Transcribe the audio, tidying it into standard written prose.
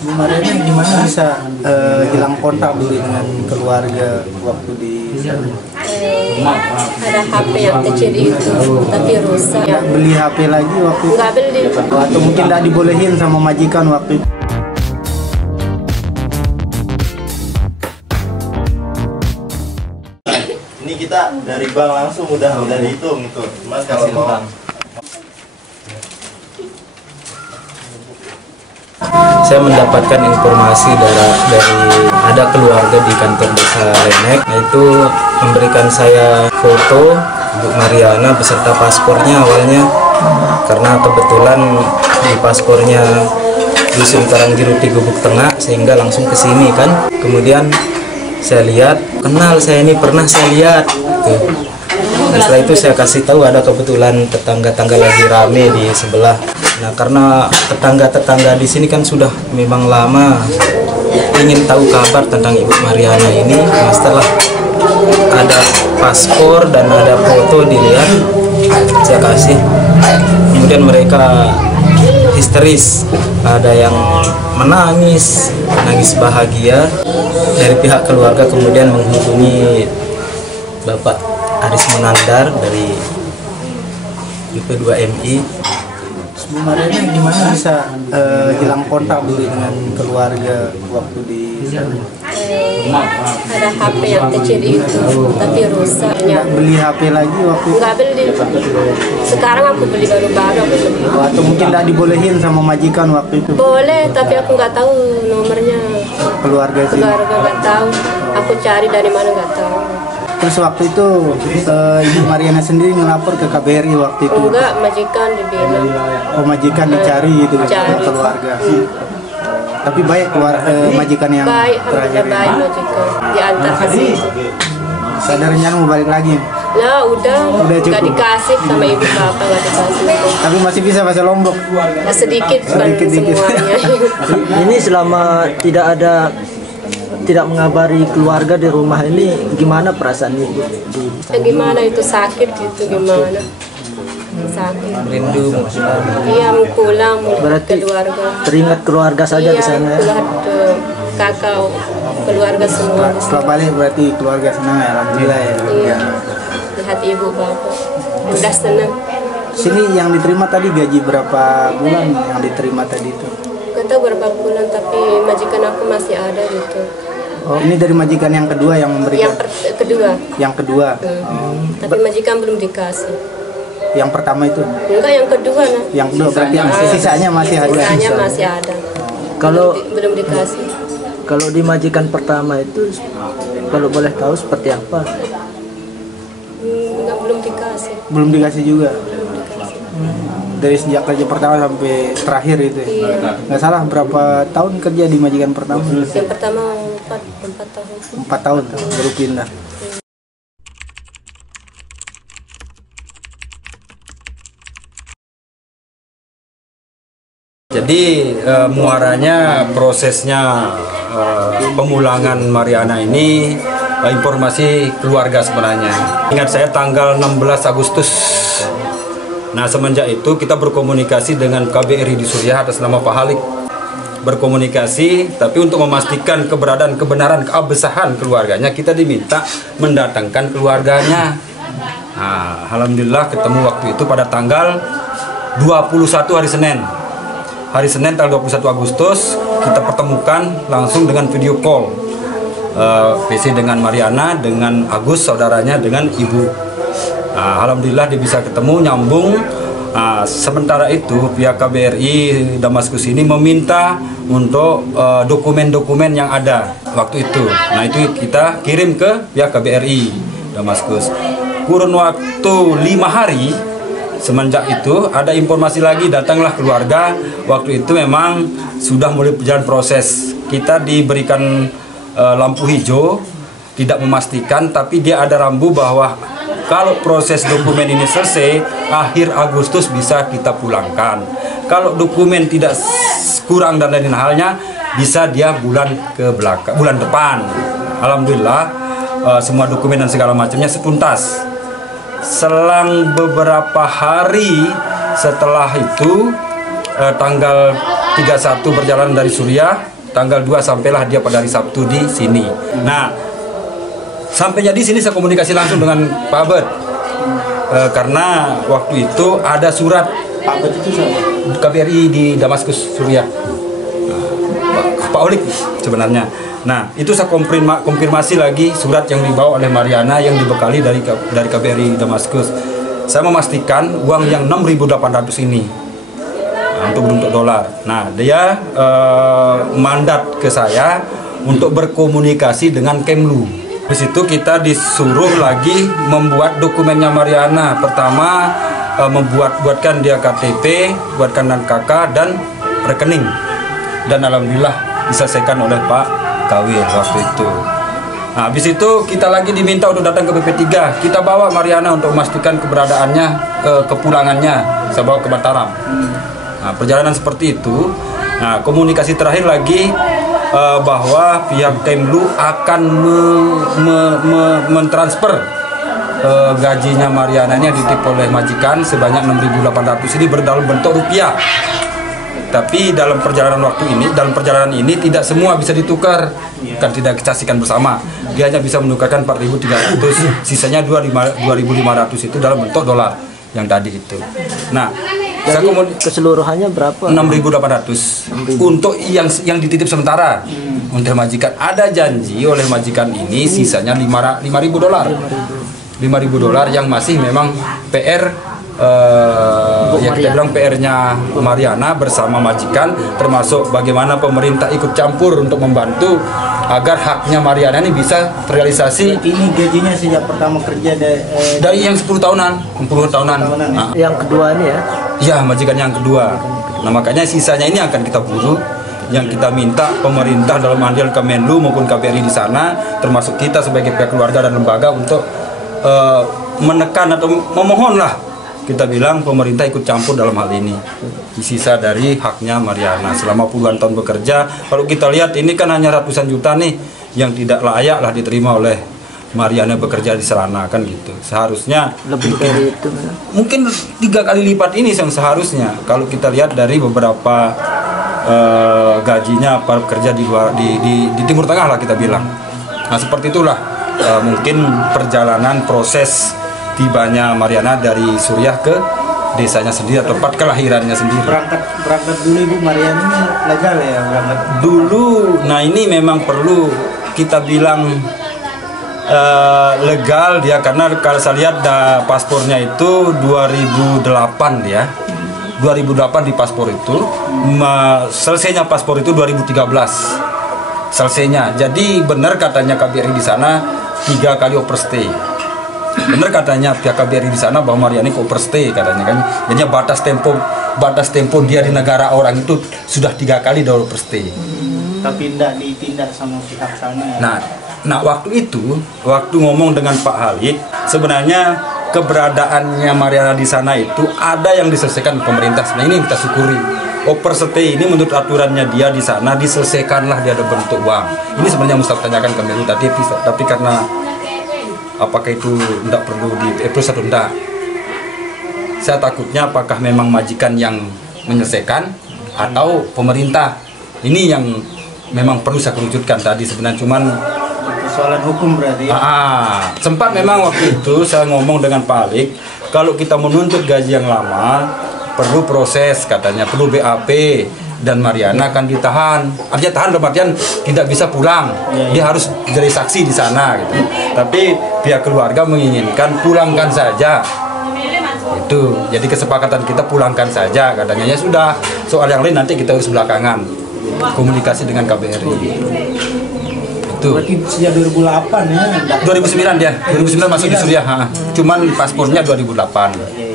Bu Mariana gimana bisa hilang kontak dulu dengan keluarga waktu di sana? Ada HP yang kecil itu, tapi rusak. Nggak beli HP lagi waktu itu? Nggak beli. Atau mungkin nggak dibolehin sama majikan waktu itu? Ini kita dari bank langsung udah dihitung itu. Mas kalau mau saya mendapatkan informasi dari ada keluarga di kantor desa Lenek, itu memberikan saya foto Bu Mariana beserta paspornya awalnya, karena kebetulan di paspornya Dusun Karanggiru di Gubuk Tengah, sehingga langsung ke sini kan. Kemudian saya lihat, kenal saya ini, pernah saya lihat. Setelah itu saya kasih tahu, ada kebetulan tetangga-tetangga lagi rame di sebelah. Nah, karena tetangga-tetangga di sini kan sudah memang lama ingin tahu kabar tentang Ibu Mariana ini. Nah, setelah ada paspor dan ada foto dilihat, saya kasih. Kemudian mereka histeris, ada yang menangis bahagia. Dari pihak keluarga kemudian menghubungi Bapak Aris Munandar dari IP2MI. Bu Mariana gimana bisa hilang kontak dulu dengan keluarga waktu di sana? Ada HP yang kecil itu, tapi rusak. Nggak beli HP lagi waktu itu? Nggak beli. Sekarang aku beli baru-baru. Atau mungkin nggak dibolehin sama majikan waktu itu? Boleh, tapi aku nggak tahu nomornya. Keluarga sih? Keluarga nggak tahu. Aku cari dari mana nggak tahu. Terus waktu itu Ibu Mariana sendiri ngelapor ke KBRI waktu itu? Enggak, majikan dibilang. Oh, majikan dicari itu Cari. keluarga. Tapi baik majikan yang Baik, terakhir alhamdulillah baik majikan. Diantar ke sini. Ada rencana mau balik lagi? Lah udah cukup. nggak dikasih sama ibu bapak, nggak dikasih. Tapi masih bisa bahasa Lombok? Ya, sedikit bukan Sedikit. semuanya. Ini selama tidak mengabari keluarga di rumah ini, gimana perasaan ibu? Ya, gimana itu sakit gitu, gimana sakit. Rindu mau pulang. Iya, mau pulang, mau Berarti keluarga. teringat keluarga saja di sana ya? Iya, kakak, keluarga semua. Setelah balik berarti keluarga senang ya, alhamdulillah ya. Iya, lihat ibu bapak udah senang. Sini yang diterima tadi gaji berapa bulan yang diterima tadi itu? Gak tahu berapa bulan, tapi majikan aku masih ada gitu. Oh, ini dari majikan yang kedua yang memberikan? Kedua. Yang kedua? Tapi majikan belum dikasih. Yang pertama itu? Enggak, yang kedua nah. Yang kedua berarti yang sisanya masih ada? Sisanya masih ada. Kalau Belum dikasih. kalau di majikan pertama itu, kalau boleh tahu seperti apa? Enggak, belum dikasih. Belum dikasih juga? Dari sejak kerja pertama sampai terakhir itu ya? Iya. Nggak salah berapa tahun kerja di majikan pertama? Yang pertama 4 tahun. 4 tahun baru pindah. Jadi muaranya prosesnya pemulangan Mariana ini informasi keluarga sebenarnya. Ingat saya tanggal 16 Agustus. Nah, semenjak itu kita berkomunikasi dengan KBRI di Suriah atas nama Pak Halik. Berkomunikasi, tapi untuk memastikan keberadaan, kebenaran, keabsahan keluarganya, kita diminta mendatangkan keluarganya. Nah, alhamdulillah ketemu waktu itu pada tanggal 21 hari Senin. Hari Senin tanggal 21 Agustus kita pertemukan langsung dengan video call. PC dengan Mariana, dengan Agus saudaranya, dengan ibu. Nah, alhamdulillah dia bisa ketemu, nyambung. Nah, sementara itu pihak KBRI Damaskus ini meminta untuk dokumen-dokumen yang ada waktu itu. Nah, itu kita kirim ke pihak KBRI Damaskus. Kurun waktu 5 hari semenjak itu ada informasi lagi, datanglah keluarga. Waktu itu memang sudah mulai berjalan proses. Kita diberikan lampu hijau, tidak memastikan, tapi dia ada rambu bahwa kalau proses dokumen ini selesai, akhir Agustus bisa kita pulangkan. Kalau dokumen tidak kurang dan lain halnya, bisa dia bulan depan. Alhamdulillah, semua dokumen dan segala macamnya setuntas. Selang beberapa hari setelah itu, tanggal 31 berjalan dari Suriah, tanggal 2 sampailah dia pada hari Sabtu di sini. Nah, sampainya di sini saya komunikasi langsung dengan Pak Bet. Karena waktu itu ada surat Pak Bet itu siapa? KBRI di Damaskus, Suriah. Pak Olik sebenarnya. Nah, itu saya konfirmasi lagi surat yang dibawa oleh Mariana yang dibekali dari KBRI Damaskus. Saya memastikan uang yang 6.800 ini untuk bentuk dolar. Nah, dia mandat ke saya untuk berkomunikasi dengan Kemlu. Di situ kita disuruh lagi membuat dokumennya Mariana. Pertama buatkan dia KTP, buatkan NKK dan rekening. Dan alhamdulillah diselesaikan oleh Pak Kawil waktu itu. Nah, habis itu kita lagi diminta untuk datang ke BP3. Kita bawa Mariana untuk memastikan keberadaannya, kepulangannya. Saya bawa ke Mataram. Nah, perjalanan seperti itu. Nah, komunikasi terakhir lagi bahwa pihak Kemlu akan mentransfer gajinya Mariana ini yang dititip oleh majikan sebanyak 6.800 ini berdalam bentuk rupiah. Tapi dalam perjalanan ini tidak semua bisa ditukar, kan tidak kita saksikan bersama. Dia hanya bisa menukarkan 4.300, sisanya 2.500 itu dalam bentuk dolar yang tadi itu. Nah, keseluruhannya berapa? 6.800 untuk yang dititip sementara untuk majikan. Ada janji oleh majikan ini sisanya 5.000 dolar. 5.000 dolar yang masih memang PR yang kita bilang PR-nya Mariana bersama majikan, termasuk bagaimana pemerintah ikut campur untuk membantu agar haknya Mariana ini bisa terrealisasi. Ini gajinya sejak pertama kerja dari yang 10 tahunan. Nah. Yang kedua ini ya? Ya, majikan yang kedua. Nah, makanya sisanya ini akan kita buru, yang kita minta pemerintah dalam andil Kemenlu maupun KBRI di sana, termasuk kita sebagai pihak keluarga dan lembaga untuk menekan atau memohonlah. Kita bilang pemerintah ikut campur dalam hal ini. Sisa dari haknya Mariana selama puluhan tahun bekerja. Kalau kita lihat ini kan hanya ratusan juta nih yang tidak layak lah diterima oleh Mariana bekerja di sana, kan gitu. Seharusnya lebih dari itu. Mungkin 3 kali lipat ini yang seharusnya. Kalau kita lihat dari beberapa gajinya para pekerja di Timur Tengah lah kita bilang. Nah, seperti itulah mungkin perjalanan proses tibanya Mariana dari Suriah ke desanya sendiri, tempat kelahirannya sendiri. Berangkat dulu Ibu Mariana ini legal ya berangkat? Dulu, nah ini memang perlu kita bilang legal dia, karena kalau saya lihat paspornya itu 2008 dia. 2008 di paspor itu, selesainya paspor itu 2013. Selesainya. Jadi benar katanya KBRI di sana 3 kali overstay. Benar katanya pihak KBRI di sana bahwa Mariana overstay katanya kan. Jadinya batas tempo dia di negara orang itu sudah 3 kali dia overstay. Tapi tidak ditindak sama pihak sana. Nah waktu itu, waktu ngomong dengan Pak Halid, sebenarnya keberadaannya Mariana di sana itu ada yang diselesaikan pemerintah. Nah, ini yang kita syukuri. Overstay ini menurut aturannya dia di sana diselesaikanlah, dia ada bentuk uang. Ini sebenarnya mesti tanyakan ke Melu tapi karena apakah itu tidak perlu di-approve atau tidak? Saya takutnya apakah memang majikan yang menyelesaikan atau pemerintah. Ini yang memang perlu saya kerucutkan tadi sebenarnya, cuman persoalan hukum berarti ya? Sempat memang waktu itu saya ngomong dengan Pak Alik, kalau kita menuntut gaji yang lama perlu proses katanya, perlu BAP, dan Mariana akan ditahan. Artinya tahan dalam artian tidak bisa pulang. Dia harus jadi saksi di sana gitu. Tapi pihak keluarga menginginkan pulangkan saja. Itu. Jadi kesepakatan kita pulangkan saja katanya. Ya sudah, soal yang lain nanti kita urus belakangan. Komunikasi dengan KBRI. Itu. Berarti sejak 2008 ya? 2009 dia. 2009 masuk di Suriah. Cuman paspornya 2008.